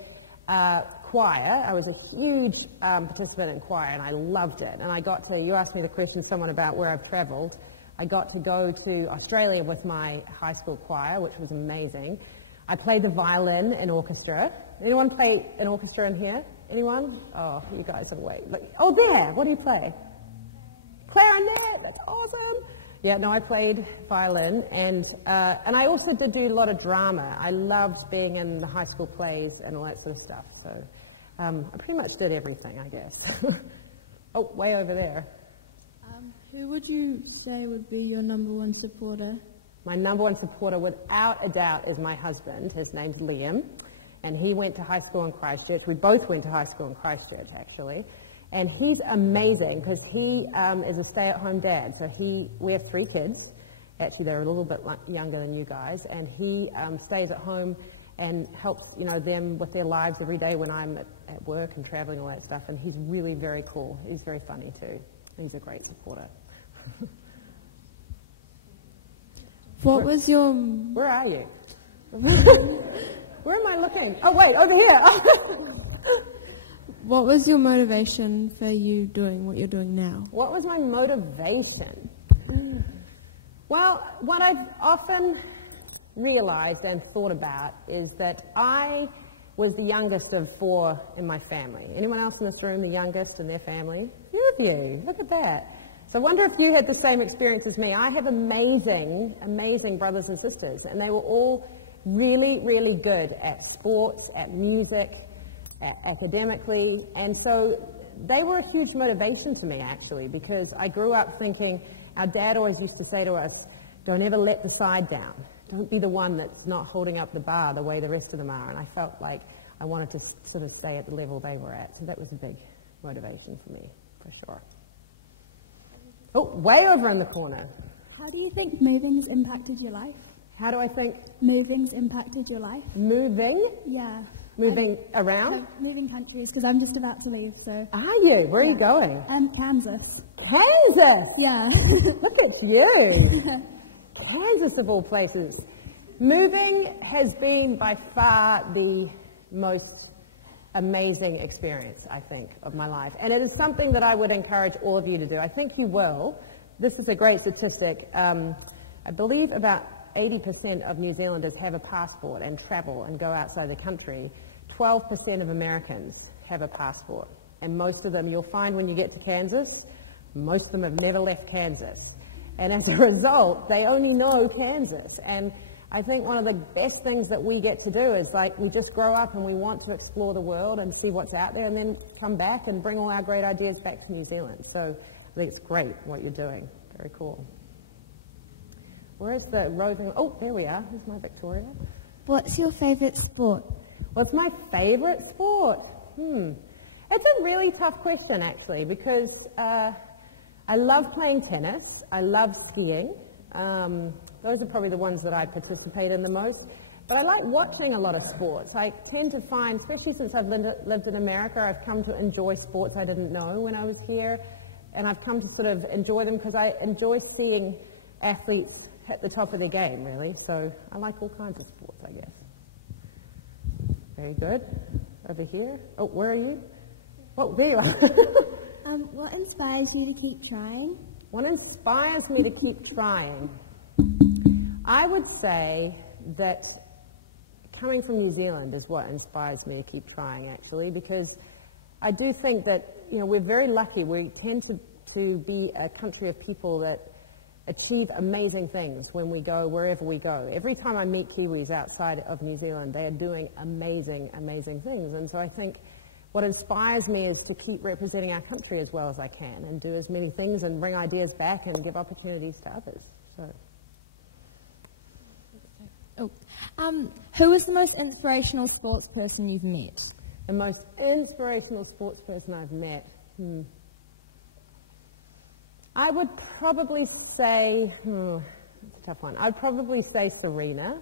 choir. I was a huge participant in choir, and I loved it. And I got to, you asked me the question, someone about where I've traveled. I got to go to Australia with my high school choir, which was amazing. I played the violin in orchestra. Anyone play an orchestra in here? Anyone? Oh, you guys are awake. Oh, there. What do you play? Clarinet. That's awesome. Yeah, no, I played violin, and I also did do a lot of drama. I loved being in the high school plays and all that sort of stuff. So I pretty much did everything, I guess. Oh, way over there. Who would you say would be your number one supporter? My number one supporter, without a doubt, is my husband. His name's Liam, and he went to high school in Christchurch. We both went to high school in Christchurch, actually. And he's amazing because he is a stay-at-home dad. So we have 3 kids. Actually, they're a little bit younger than you guys. And he stays at home and helps, you know, them with their lives every day when I'm at work and traveling and all that stuff. And he's really very cool. He's very funny, too. He's a great supporter. Where are you? Where am I looking? Oh, wait, over here. What was your motivation for you doing what you're doing now? What was my motivation? Well, what I've often realized and thought about is that I was the youngest of 4 in my family. Anyone else in this room the youngest in their family? Few of you. Look at that. So I wonder if you had the same experience as me. I have amazing, amazing brothers and sisters, and they were all really, really good at sports, at music, academically, and so they were a huge motivation to me, actually, because I grew up thinking, our dad always used to say to us, don't ever let the side down. Don't be the one that's not holding up the bar the way the rest of them are. And I felt like I wanted to sort of stay at the level they were at, so that was a big motivation for me, for sure. Oh, way over in the corner. How do you think moving's impacted your life? How do I think? Moving's impacted your life. Moving? Yeah. Moving around? Moving countries, because I'm just about to leave, so... Are you? Where are you going? Kansas. Kansas? Yeah. Look at you. Kansas, of all places. Moving has been by far the most amazing experience, I think, of my life. And it is something that I would encourage all of you to do. I think you will. This is a great statistic. I believe about 80% of New Zealanders have a passport and travel and go outside the country. 12% of Americans have a passport. And most of them, you'll find when you get to Kansas, most of them have never left Kansas. And as a result, they only know Kansas. And I think one of the best things that we get to do is, like, we just grow up and we want to explore the world and see what's out there and then come back and bring all our great ideas back to New Zealand. So I think it's great what you're doing. Very cool. Where's the roving? Oh, there we are. Here's my Victoria. What's your favourite sport? What's my favourite sport? It's a really tough question, actually, because I love playing tennis. I love skiing. Those are probably the ones that I participate in the most. But I like watching a lot of sports. I tend to find, especially since I've lived in America, I've come to enjoy sports I didn't know when I was here. And I've come to sort of enjoy them because I enjoy seeing athletes at the top of their game, really. So I like all kinds of sports, I guess. Very good. Over here. Oh, where are you? Oh, there you are. What inspires you to keep trying? What inspires me to keep trying? I would say that coming from New Zealand is what inspires me to keep trying, actually, because I do think that, you know, we're very lucky. We tend to be a country of people that achieve amazing things when we go, wherever we go. Every time I meet Kiwis outside of New Zealand, they are doing amazing, amazing things. And so I think what inspires me is to keep representing our country as well as I can and do as many things and bring ideas back and give opportunities to others. So. Who is the most inspirational sports person you've met? The most inspirational sports person I've met? I would probably say, that's a tough one. I'd probably say Serena,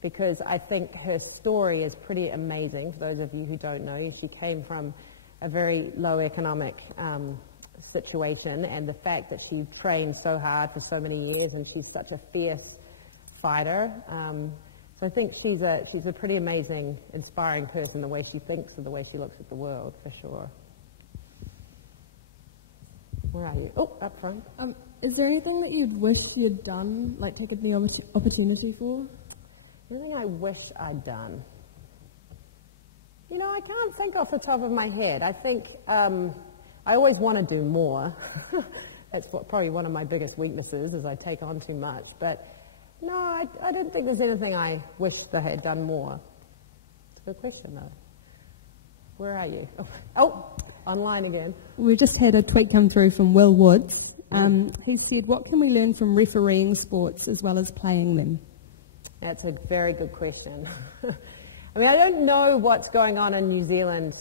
because I think her story is pretty amazing. For those of you who don't know, she came from a very low economic situation, and the fact that she trained so hard for so many years, and she's such a fierce fighter. So I think she's a pretty amazing, inspiring person, the way she thinks and the way she looks at the world, for sure. Where are you? Oh, up front. Is there anything that you'd wish you'd done, like taken the opportunity for? Anything I wish I'd done? You know, I can't think off the top of my head. I think I always want to do more. That's probably one of my biggest weaknesses, is I take on too much. But no, I don't think there's anything I wished I had done more. It's a good question, though. Where are you? Oh, online again. We just had a tweet come through from Will Woods, who said, what can we learn from refereeing sports as well as playing them? That's a very good question. I mean, I don't know what's going on in New Zealand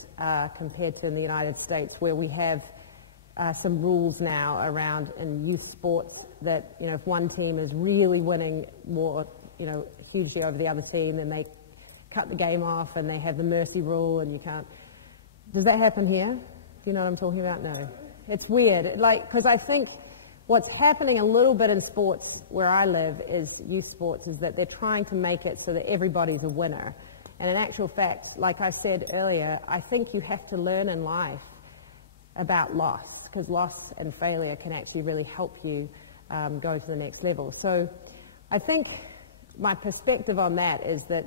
compared to in the United States, where we have some rules now around in youth sports that, you know, if one team is really winning more, you know, hugely over the other team, then they cut the game off and they have the mercy rule and you can't. Does that happen here? Do you know what I'm talking about? No. It's weird. Like, because I think what's happening a little bit in sports where I live is youth sports is that they're trying to make it so that everybody's a winner. And in actual fact, like I said earlier, I think you have to learn in life about loss, because loss and failure can actually really help you go to the next level. So I think my perspective on that is that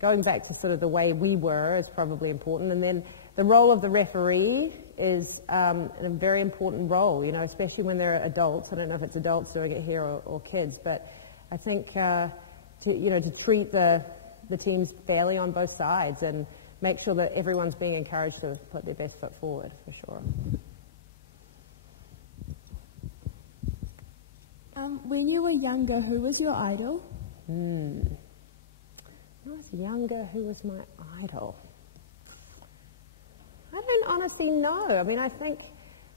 going back to sort of the way we were is probably important. And then the role of the referee is a very important role, you know, especially when they're adults. I don't know if it's adults doing it here or kids, but I think to treat the teams fairly on both sides and make sure that everyone's being encouraged to put their best foot forward, for sure. When you were younger, who was your idol? When I was younger, who was my idol? I don't honestly know. I mean,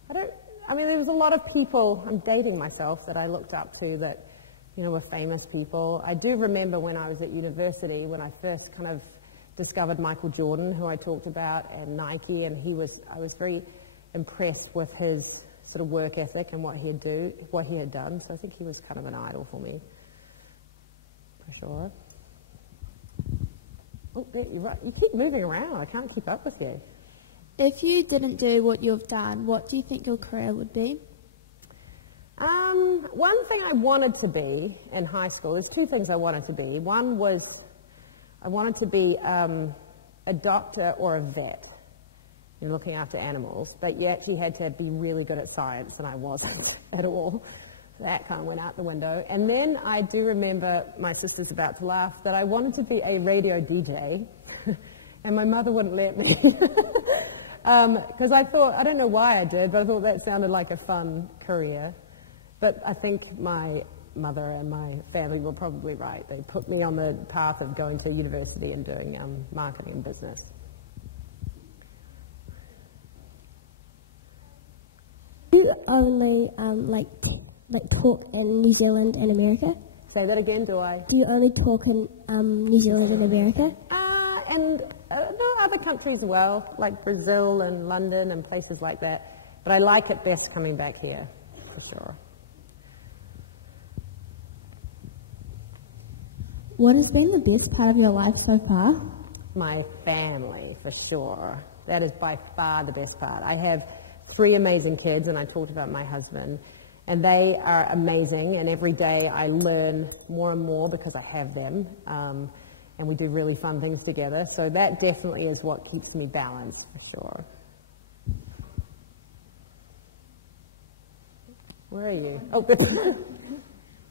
there was a lot of people, I'm dating myself, that I looked up to that, you know, were famous people. I do remember when I was at university, when I first kind of discovered Michael Jordan, who I talked about, and Nike, and I was very impressed with his sort of work ethic and what he had done. So I think he was kind of an idol for me, for sure. Oh, there, you're right. You keep moving around. I can't keep up with you. If you didn't do what you've done, what do you think your career would be? one thing I wanted to be in high school, there's two things I wanted to be. One was I wanted to be a doctor or a vet, looking after animals, but you actually had to be really good at science, and I wasn't at all. That kind of went out the window. And then I do remember, my sister's about to laugh, that I wanted to be a radio DJ, and my mother wouldn't let me. Because I thought, I don't know why I did, but I thought that sounded like a fun career. But I think my mother and my family were probably right. They put me on the path of going to university and doing marketing and business. Do you only like talk in New Zealand and America? Say that again, do I? Do you only talk in New Zealand and America? And there are other countries as well, like Brazil and London and places like that. But I like it best coming back here, for sure. What has been the best part of your life so far? My family, for sure. That is by far the best part. I have 3 amazing kids, and I talked about my husband. And they are amazing, and every day I learn more and more because I have them. And we do really fun things together. So that definitely is what keeps me balanced, for sure. Where are you? Oh,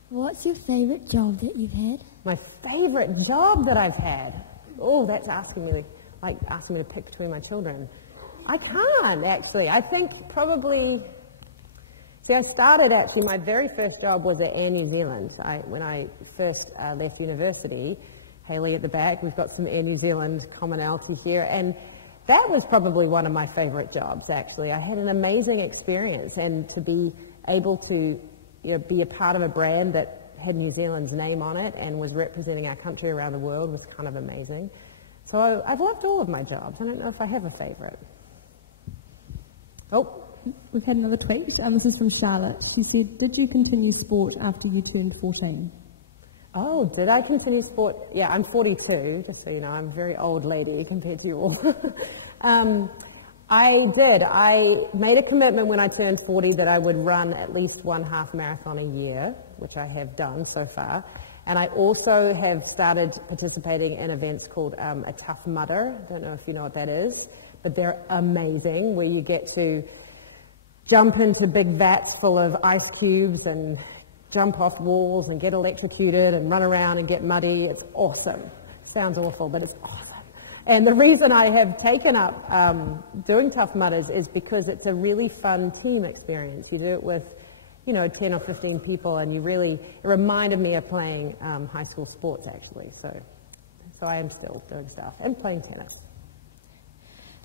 What's your favorite job that you've had? My favorite job that I've had? Oh, that's asking me to pick between my children. I can't, actually. I think probably... See, I started actually, my very first job was at Air New Zealand. When I first left university, Hayley at the back, we've got some Air New Zealand commonality here, and that was probably one of my favorite jobs, actually. I had an amazing experience, and to be able to be a part of a brand that had New Zealand's name on it and was representing our country around the world was kind of amazing. So I've loved all of my jobs. I don't know if I have a favorite. Oh. We've had another tweet. This is from Charlotte. She said, did you continue sport after you turned 14? Oh, did I continue sport? Yeah, I'm 42, just so you know. I'm a very old lady compared to you all. I did. I made a commitment when I turned 40 that I would run at least 1 half marathon a year, which I have done so far. And I also have started participating in events called a Tough Mudder. I don't know if you know what that is, but they're amazing, where you get to jump into big vats full of ice cubes and jump off walls and get electrocuted and run around and get muddy. It's awesome. Sounds awful, but it's awesome. And the reason I have taken up doing Tough Mudders is because it's a really fun team experience. You do it with, 10 or 15 people, and it reminded me of playing high school sports, actually. So I am still doing stuff and playing tennis.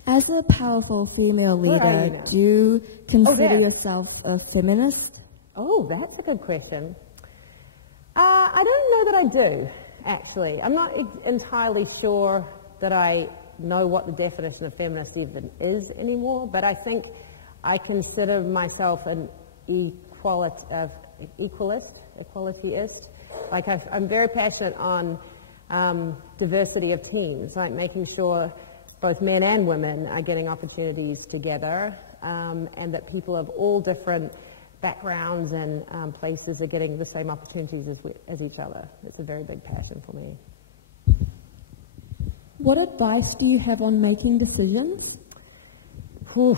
As a powerful female leader, do you consider yourself a feminist? Oh, that's a good question. I don't know that I do, actually. I'm not entirely sure that I know what the definition of feminist even is anymore, but I think I consider myself an equalityist. Like I'm very passionate on diversity of teams, like making sure both men and women are getting opportunities together, and that people of all different backgrounds and places are getting the same opportunities as each other. It's a very big passion for me. What advice do you have on making decisions? Oof.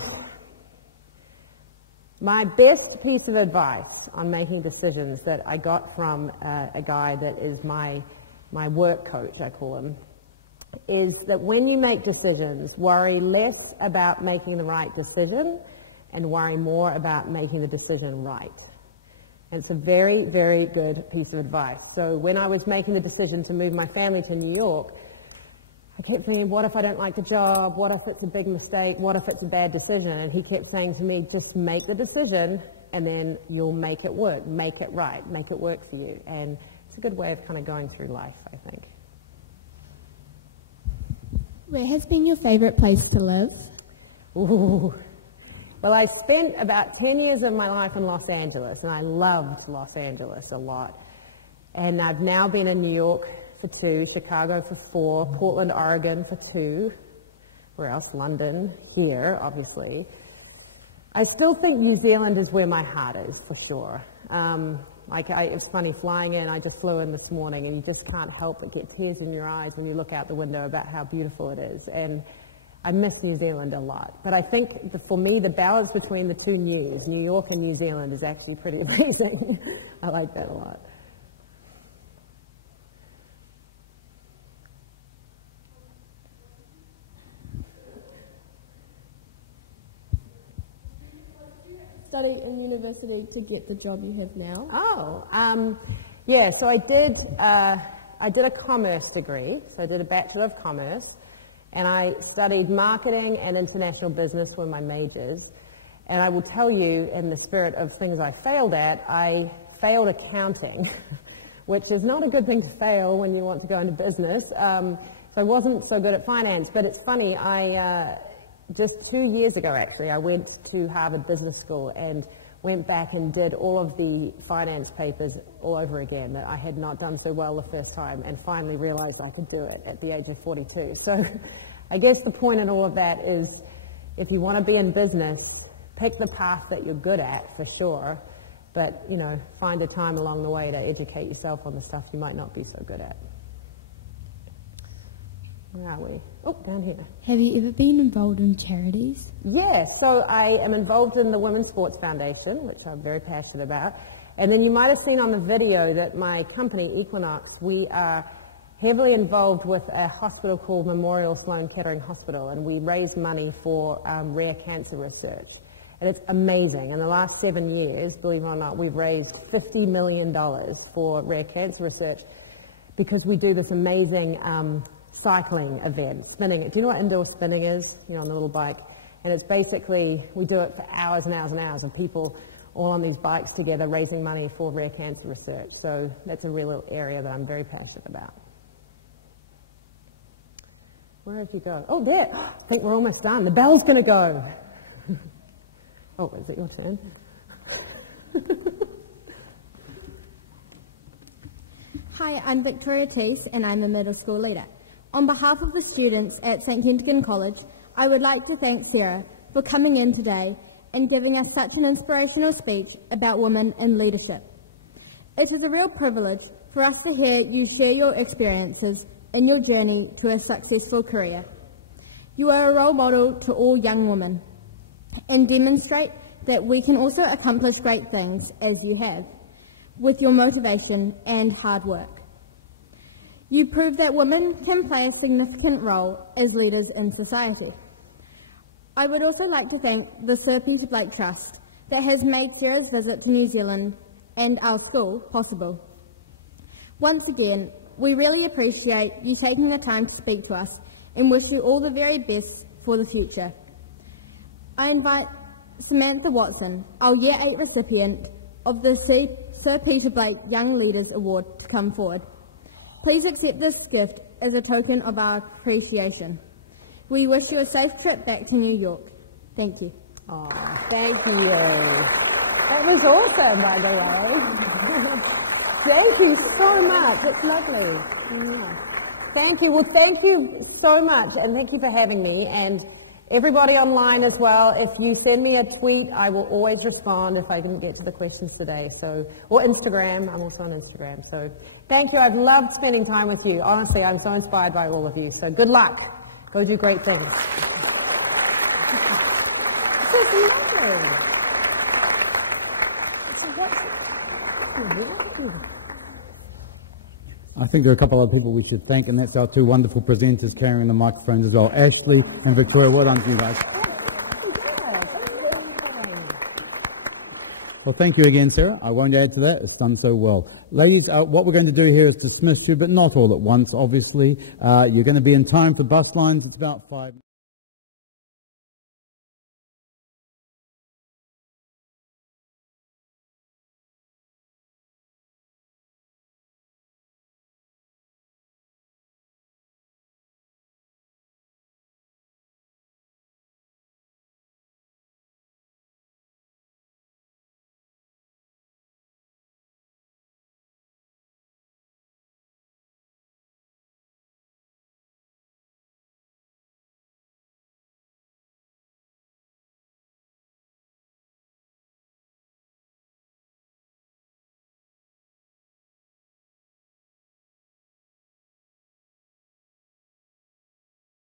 My best piece of advice on making decisions that I got from a guy that is my work coach, I call him, is that when you make decisions, worry less about making the right decision and worry more about making the decision right. And it's a very, very good piece of advice. So when I was making the decision to move my family to New York, I kept thinking, what if I don't like the job? What if it's a big mistake? What if it's a bad decision? And he kept saying to me, just make the decision and then you'll make it work. Make it right. Make it work for you. And it's a good way of kind of going through life, I think. Where has been your favorite place to live? Ooh. Well, I spent about 10 years of my life in Los Angeles, and I loved Los Angeles a lot. And I've now been in New York for 2, Chicago for 4, Portland, Oregon for 2. Where else? London, here, obviously. I still think New Zealand is where my heart is, for sure. It's funny, flying in, I just flew in this morning, and you just can't help but get tears in your eyes when you look out the window about how beautiful it is. And I miss New Zealand a lot. But I think, for me, the balance between the two News, New York and New Zealand, is actually pretty amazing. I like that a lot. Study in university to get the job you have now? Yeah, so I did a commerce degree, so I did a Bachelor of Commerce, and I studied marketing and international business were my majors. And I will tell you, in the spirit of things I failed at, I failed accounting, which is not a good thing to fail when you want to go into business. So I wasn't so good at finance, but it's funny, just 2 years ago, actually, I went to Harvard Business School and went back and did all of the finance papers all over again that I had not done so well the first time, and finally realized I could do it at the age of 42. So I guess the point in all of that is, if you want to be in business, pick the path that you're good at, for sure, but, you know, find a time along the way to educate yourself on the stuff you might not be so good at. Where are we? Oh, down here. Have you ever been involved in charities? Yeah, so I am involved in the Women's Sports Foundation, which I'm very passionate about. And then you might have seen on the video that my company, Equinox, we are heavily involved with a hospital called Memorial Sloan Kettering Hospital, and we raise money for rare cancer research. And it's amazing. In the last 7 years, believe it or not, we've raised $50 million for rare cancer research because we do this amazing cycling event, spinning. Do you know what indoor spinning is? You're on the little bike. And it's basically, we do it for hours and hours and hours of people all on these bikes together raising money for rare cancer research. So that's a real area that I'm very passionate about. Where did you go? Oh, there. I think we're almost done. The bell's going to go. Oh, is it your turn? Hi, I'm Victoria Teese, and I'm a middle school leader. On behalf of the students at St Kentigern College, I would like to thank Sarah for coming in today and giving us such an inspirational speech about women in leadership. It is a real privilege for us to hear you share your experiences in your journey to a successful career. You are a role model to all young women and demonstrate that we can also accomplish great things, as you have, with your motivation and hard work. You prove that women can play a significant role as leaders in society. I would also like to thank the Sir Peter Blake Trust that has made Sarah's visit to New Zealand and our school possible. Once again, we really appreciate you taking the time to speak to us and wish you all the very best for the future. I invite Samantha Watson, our Year 8 recipient of the Sir Peter Blake Young Leaders Award, to come forward. Please accept this gift as a token of our appreciation. We wish you a safe trip back to New York. Thank you. Oh, thank you. That was awesome, by the way. Thank you so much. It's lovely. Yeah. Thank you. Well, thank you so much, and thank you for having me. And everybody online as well, if you send me a tweet, I will always respond if I didn't get to the questions today. So, or Instagram. I'm also on Instagram. So thank you. I've loved spending time with you. Honestly, I'm so inspired by all of you. So good luck. Go do great things. I think there are a couple of people we should thank, and that's our two wonderful presenters carrying the microphones as well, Ashley and Victoria. Well done to you guys. Well, thank you again, Sarah. I won't add to that. It's done so well. Ladies, what we're going to do here is dismiss you, but not all at once, obviously. You're going to be in time for bus lines. It's about 5